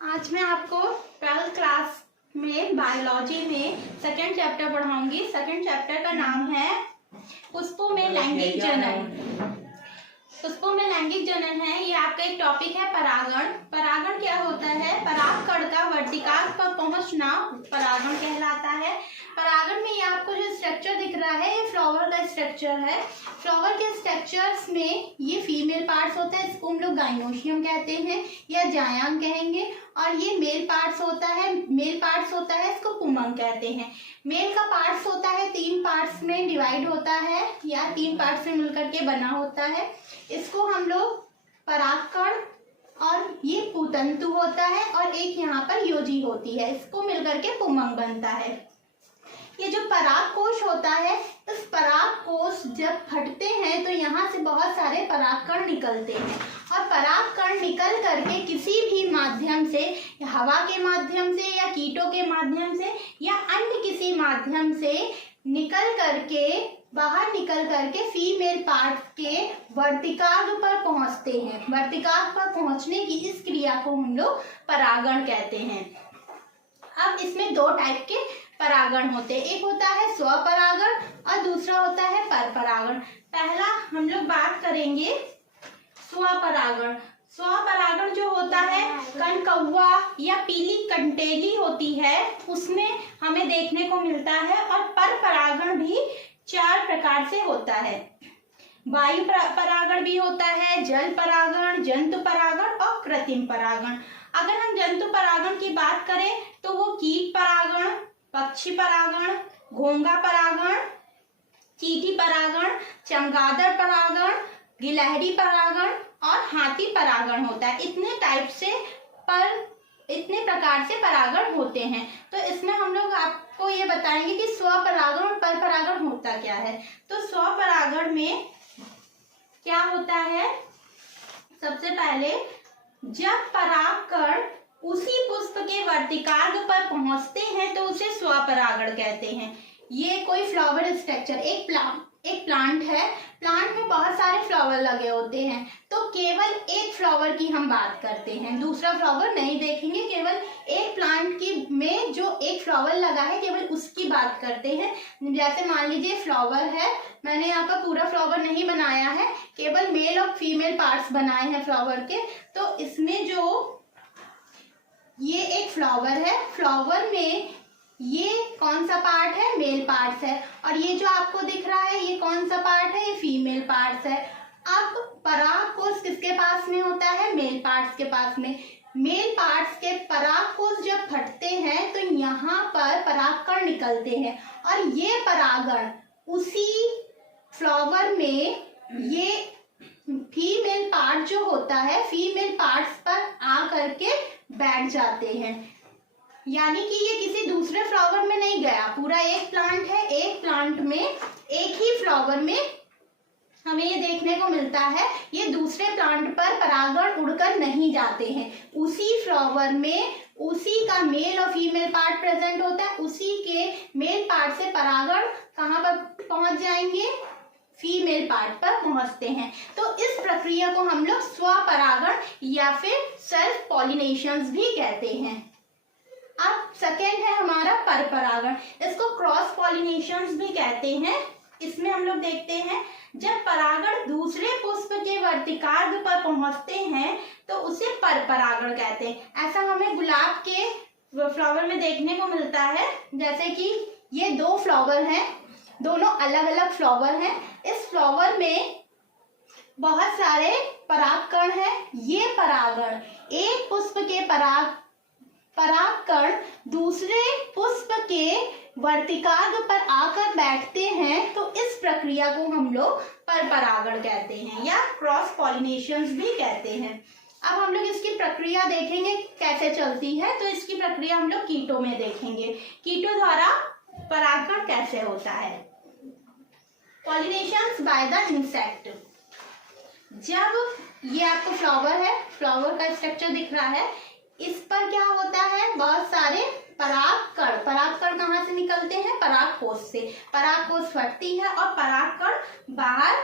आज मैं आपको 12th क्लास में बायोलॉजी में सेकंड चैप्टर पढ़ाऊंगी। सेकंड चैप्टर का नाम है पुष्पों में लैंगिक जनन। पुष्पों में लैंगिक जनन है। ये आपका एक टॉपिक है परागण। परागण क्या होता है? परागकण का वर्तिकाग्र पर पहुंचना परागण कहलाता है। परागण में ये आपको जो स्ट्रक्चर दिख रहा है ये फ्लावर का स्ट्रक्चर है। फ्लावर के स्ट्रक्चर्स में ये फीमेल पार्ट्स होता है, इसको हम लोग गाइनोशियम कहते हैं या जायांग कहेंगे, और ये मेल पार्ट्स होता है, इसको पुमंग कहते हैं। मेल का पार्ट्स होता है 3 पार्ट्स में डिवाइड होता है या 3 पार्ट्स में मिलकर के बना होता है। इसको हम लोग परागकण और ये पुतंतु होता है और एक यहाँ पर योजी होती है, इसको मिलकर के पुमंग बनता है। ये जो पराग कोश होता है, इस पराग कोश जब फटते हैं तो यहाँ से बहुत सारे परागकण निकलते हैं और परागकण निकल करके किसी भी माध्यम से, हवा के माध्यम से या कीटों के माध्यम से या अन्य किसी माध्यम से बाहर निकल करके फीमेल पार्ट के वर्तिकाग्र पर पहुंचते हैं। वर्तिकाग्र पर पहुंचने की इस क्रिया को हम लोग परागण कहते हैं। अब इसमें 2 टाइप के परागण होते हैं, एक होता है स्वपरागण और दूसरा होता है परपरागण। पहला हम लोग बात करेंगे स्वपरागण। स्वपरागण जो होता है कनकौवा या पीली कंटेली होती है, उसमें हमें देखने को मिलता है। और परपरागण भी 4 प्रकार से होता है। वायु परागण भी होता है, जल परागण, जंतु परागण और कृत्रिम परागण। अगर हम जंतु परागण की बात करें तो वो कीट परागण, पक्षी परागण, घोंघा परागण, चींटी परागण, चमगादड़ परागण, गिलहरी परागण और हाथी परागण होता है। इतने प्रकार से परागण होते हैं। तो इसमें हम लोग आपको ये बताएंगे कि स्वपरागण और परपरागण होता क्या है। तो स्वपरागण में क्या होता है? सबसे पहले जब परागकण उसी पुष्प के वर्तिकाग्र पर पहुंचते हैं तो उसे स्वपरागण कहते हैं। ये कोई फ्लावर स्ट्रक्चर, एक प्लांट है, प्लांट में बहुत सारे फ्लावर लगे होते हैं, तो केवल एक फ्लावर की हम बात करते हैं, दूसरा फ्लावर नहीं देखेंगे। केवल एक प्लांट की में जो एक फ्लावर लगा है केवल उसकी बात करते हैं। जैसे मान लीजिए फ्लावर है, मैंने यहाँ पर पूरा फ्लावर नहीं बनाया है, केवल मेल और फीमेल पार्ट्स बनाए हैं फ्लावर के। तो इसमें जो ये एक फ्लावर है, फ्लावर में ये कौन सा पार्ट है? मेल पार्ट्स है। और ये जो आपको दिख रहा है ये कौन सा पार्ट है? ये फीमेल पार्ट्स है। अब परागकोश किसके पास में होता है? मेल पार्ट्स के पास में। मेल पार्ट्स के परागकोश जब फटते हैं तो यहाँ पर परागकण निकलते हैं और ये परागण उसी फ्लावर में ये फीमेल पार्ट जो होता है, फीमेल पार्ट्स पर आ करके बैठ जाते हैं। यानी कि ये किसी दूसरे फ्लावर में नहीं गया, पूरा एक प्लांट है, एक प्लांट में एक ही फ्लावर में हमें ये देखने को मिलता है। ये दूसरे प्लांट पर परागण उड़कर नहीं जाते हैं, उसी फ्लावर में उसी का मेल और फीमेल पार्ट प्रेजेंट होता है, उसी के मेल पार्ट से परागण कहाँ पर पहुंच जाएंगे? फीमेल पार्ट पर पहुंचते हैं। तो इस प्रक्रिया को हम लोग स्वपरागण या फिर सेल्फ पॉलिनेशंस भी कहते हैं। अब सेकेंड है हमारा परपरागण, इसको क्रॉस पॉलिनेशंस भी कहते हैं। इसमें हम लोग देखते हैं जब परागण दूसरे पुष्प के वर्तिकाग्र पर पहुंचते हैं तो उसे परपरागण कहते हैं। ऐसा हमें गुलाब के फ्लावर में देखने को मिलता है। जैसे कि ये 2 फ्लावर हैं, दोनों अलग अलग फ्लावर हैं। इस फ्लावर में बहुत सारे परागकण हैं। ये परागण एक पुष्प के परागकण दूसरे पुष्प के वर्तिकाग्र पर आकर बैठते हैं, तो इस प्रक्रिया को हम लोग परपरागण कहते हैं या क्रॉस पॉलिनेशंस भी कहते हैं। अब हम लोग इसकी प्रक्रिया देखेंगे कैसे चलती है। तो इसकी प्रक्रिया हम लोग कीटों में देखेंगे, कीटों द्वारा परागकण कैसे होता है। Pollinations by the insect. जब ये आपको फ्लावर है, फ्लावर का स्ट्रक्चर दिख रहा है, इस पर क्या होता है? बहुत सारे परागकण। परागकण कहाँ से निकलते हैं? परागकोश से। परागकोश फटती है और परागकण बाहर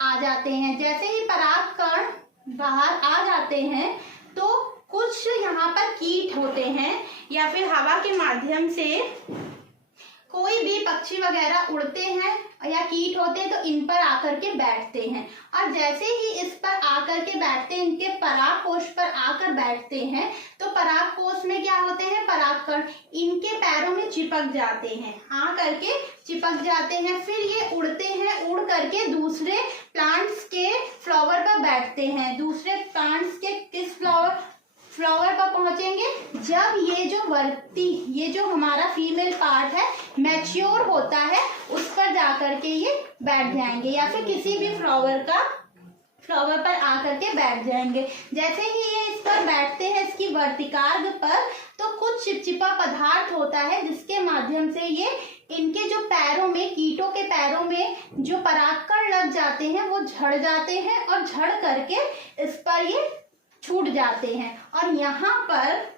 आ जाते हैं। जैसे ही परागकण बाहर आ जाते हैं तो कुछ यहाँ पर कीट होते हैं या फिर हवा के माध्यम से कोई भी पक्षी वगैरह उड़ते हैं या कीट होते हैं तो इन पर आकर के बैठते हैं, और जैसे ही इस पर आकर के बैठते हैं, इनके पराग कोश पर आकर बैठते हैं, तो पराग कोश में क्या होते हैं, परागकण इनके पैरों में चिपक जाते हैं, आकर के चिपक जाते हैं। फिर ये उड़ते हैं, उड़ करके दूसरे प्लांट्स के फ्लावर पर बैठते हैं। दूसरे प्लांट्स के किस फ्लावर पर पहुंचेंगे, जब ये जो हमारा फीमेल पार्ट है मैच्योर होता है, उस पर जाकर के ये बैठ जाएंगे, या फिर किसी भी फ्लावर पर आकर के बैठ जाएंगे। जैसे ही ये इस पर बैठते हैं, इसकी वर्तिकाग्र पर, तो कुछ चिपचिपा पदार्थ होता है जिसके माध्यम से ये इनके जो पैरों में, कीटों के पैरों में जो परागकण लग जाते हैं वो झड़ जाते हैं, और झड़ करके इस पर ये छूट जाते हैं और यहाँ पर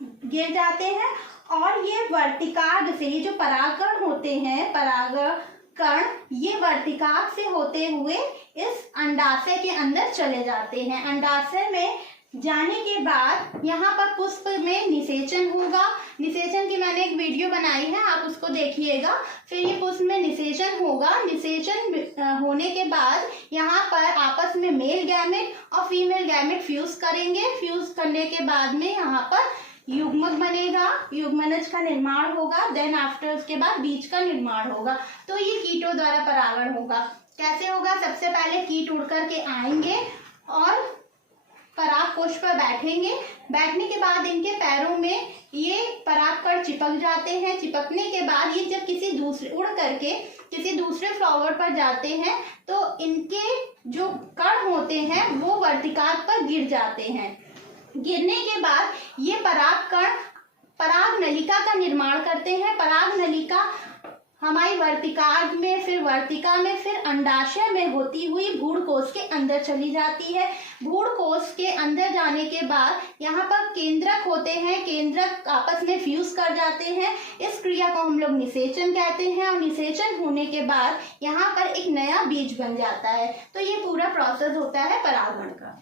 गिर जाते हैं। और ये वर्तिकाग्र से, ये जो परागकण होते हैं, परागकण ये वर्तिकाग्र से होते हुए इस अंडाशय के अंदर चले जाते हैं। अंडाशय में जाने के बाद यहाँ पर पुष्प में निषेचन होगा। निषेचन की मैंने एक वीडियो बनाई है, आप उसको देखिएगा। फिर ये पुष्प में निषेचन होगा। निषेचन होने के बाद यहाँ पर आपस में मेल गैमेट और फीमेल गैमेट फ्यूज करेंगे। फ्यूज करने के बाद में यहाँ पर युग्मक बनेगा, युग्मनज का निर्माण होगा। देन आफ्टर उसके बाद बीज का निर्माण होगा। तो ये कीटों द्वारा परागण होगा। कैसे होगा, सबसे पहले कीट उड़ करके आएंगे और पराग कोश पर बैठेंगे। बैठने के बाद इनके पैरों में ये परागकण चिपक जाते हैं। चिपकने के बाद ये जब उड़ करके किसी दूसरे फ्लावर पर जाते हैं, तो इनके जो कण होते हैं वो वर्तिकाग्र पर गिर जाते हैं। गिरने के बाद ये परागकण पराग नलिका का निर्माण करते हैं। पराग नलिका हमारी वर्तिकाग्र में, फिर वर्तिका में, फिर अंडाशय में होती हुई भ्रूणकोश के अंदर चली जाती है। भ्रूणकोश के अंदर जाने के बाद यहाँ पर केंद्रक होते हैं। केंद्रक आपस में फ्यूज कर जाते हैं। इस क्रिया को हम लोग निषेचन कहते हैं। और निषेचन होने के बाद यहाँ पर एक नया बीज बन जाता है। तो ये पूरा प्रोसेस होता है परागण का।